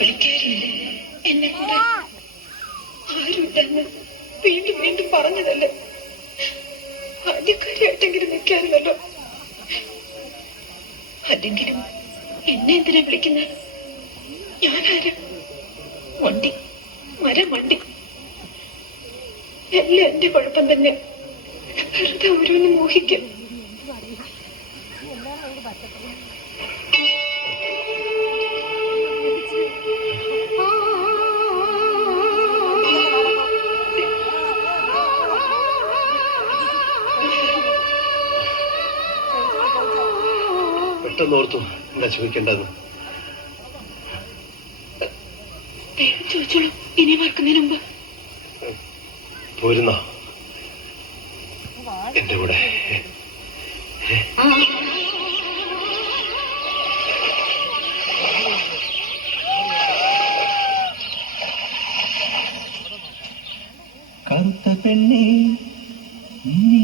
വിളിക്കായിരുന്നു എന്നെ കൂടെ ആരുണ്ടെന്ന് വീണ്ടും വീണ്ടും പറഞ്ഞതല്ലേ? ആദ്യക്കാരിയായിട്ടെങ്കിലും നിൽക്കാറുമല്ലോ അല്ലെങ്കിലും എന്നെ എന്തിനാ വിളിക്കുന്ന? ഞാനാരാ? വണ്ടി മരം വണ്ടി. എല്ലാം എന്റെ കുഴപ്പം തന്നെ. വെറുതെ ഓരോന്ന് മോഹിക്കും. പെട്ടെന്ന് ഓർത്തു എന്താ ചോദിക്കേണ്ടതെന്ന് വേഗം ചോദിച്ചോളൂ. ഇനി മറക്കുന്നതിന് മുമ്പ്. പോരുന്ന? എന്റെ കൂടെ. കറുത്ത പെണ്ണേ നിന്നെ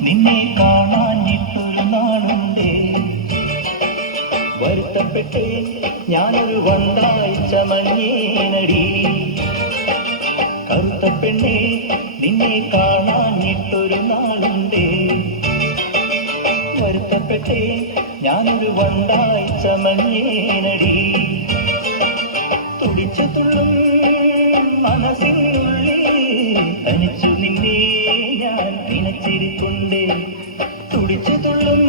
നിന്നെ നാളുണ്ടേ. ഞാനൊരു വണ്ടായിച്ച മഞ്ഞേനടി കറുത്ത പെണ്ണെ നിന്നെ കാണാൻ ഇട്ടൊരു നാളുണ്ടേ. വരുത്തപ്പെട്ടേ ഞാനൊരു വണ്ടായി മഞ്ഞേനടി തുടിച്ചു തുള്ളും മനസ്സിനുള്ളിൽ നിനച്ചിരിക്കുണ്ടേ തുടിച്ചു തുള്ളും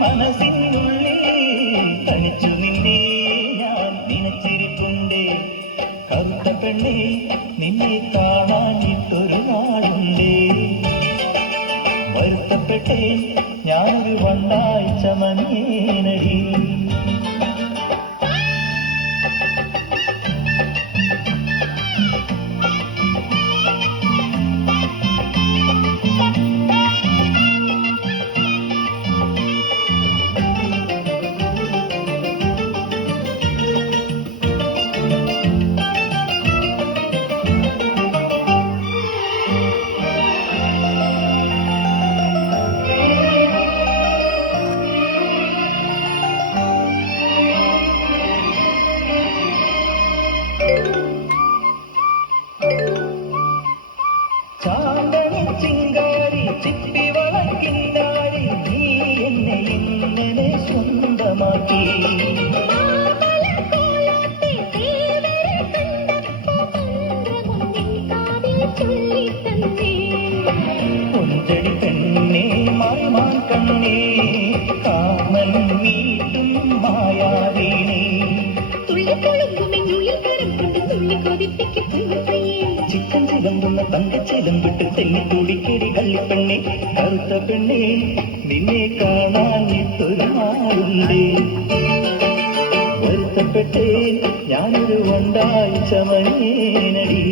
മനസ്സിനുള്ളിൽ തനിച്ചു നിന്നെ ഞാൻ നിനച്ചിരിക്കുണ്ടേ കറുത്ത പെണ്ണെ നിന്നെ കാണാനിട്ടൊരു നാളുണ്ടേ. വരുത്തപ്പെട്ടേ ഞാനൊരു വണ്ടാഴ്ച ചമഞ്ഞേനടി. சாந்தன சிங்காரி சிப்பி തങ്കച്ചിലമ്പിട്ട് തെന്നിത്തുടിക്കേടി കള്ളിപ്പെണ്ണെ കറുത്ത പെണ്ണേ നിന്നെ കാണാൻ ഇട്ടൊരു നാളുണ്ടേ വരുത്തപ്പെട്ടേ ഞാനൊരു വണ്ടായി ചമഞ്ഞേനടി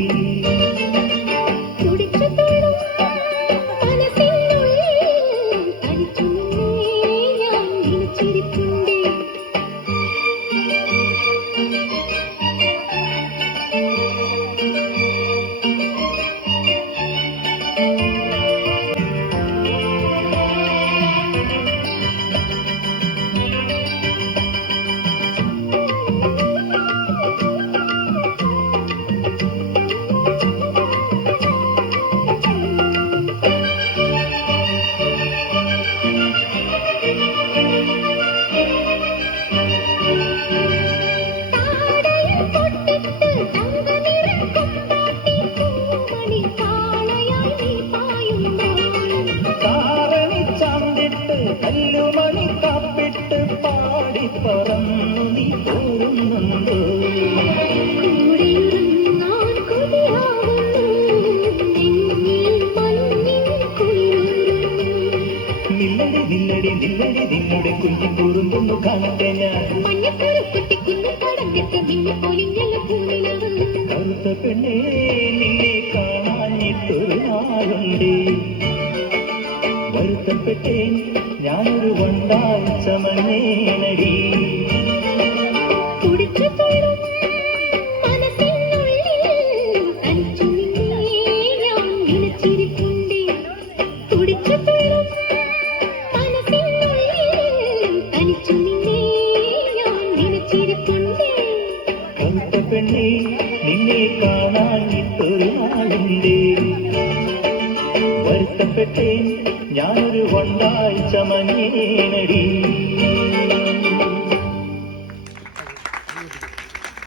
നില്ലടി നിന്നുടെ കുഞ്ഞി കൂറുമ്പൊന്നു കാണട്ടെ ഞാൻ കറുത്ത പെണ്ണേ നിന്നെ കാണാഞ്ഞിട്ടൊരു നാളുണ്ട്. വരുത്തപ്പെട്ടേൻ ഞാനൊരു വണ്ടാഴ്ച മണ്ണേനടി പെണ്ണേ നിന്നെ കാണാൻ ഇത്തൊരു നാളില്ലേ വരുത്തപ്പെട്ടേൻ ഞാനൊരു വണ്ടാഴ്ച മഞ്ഞേനടി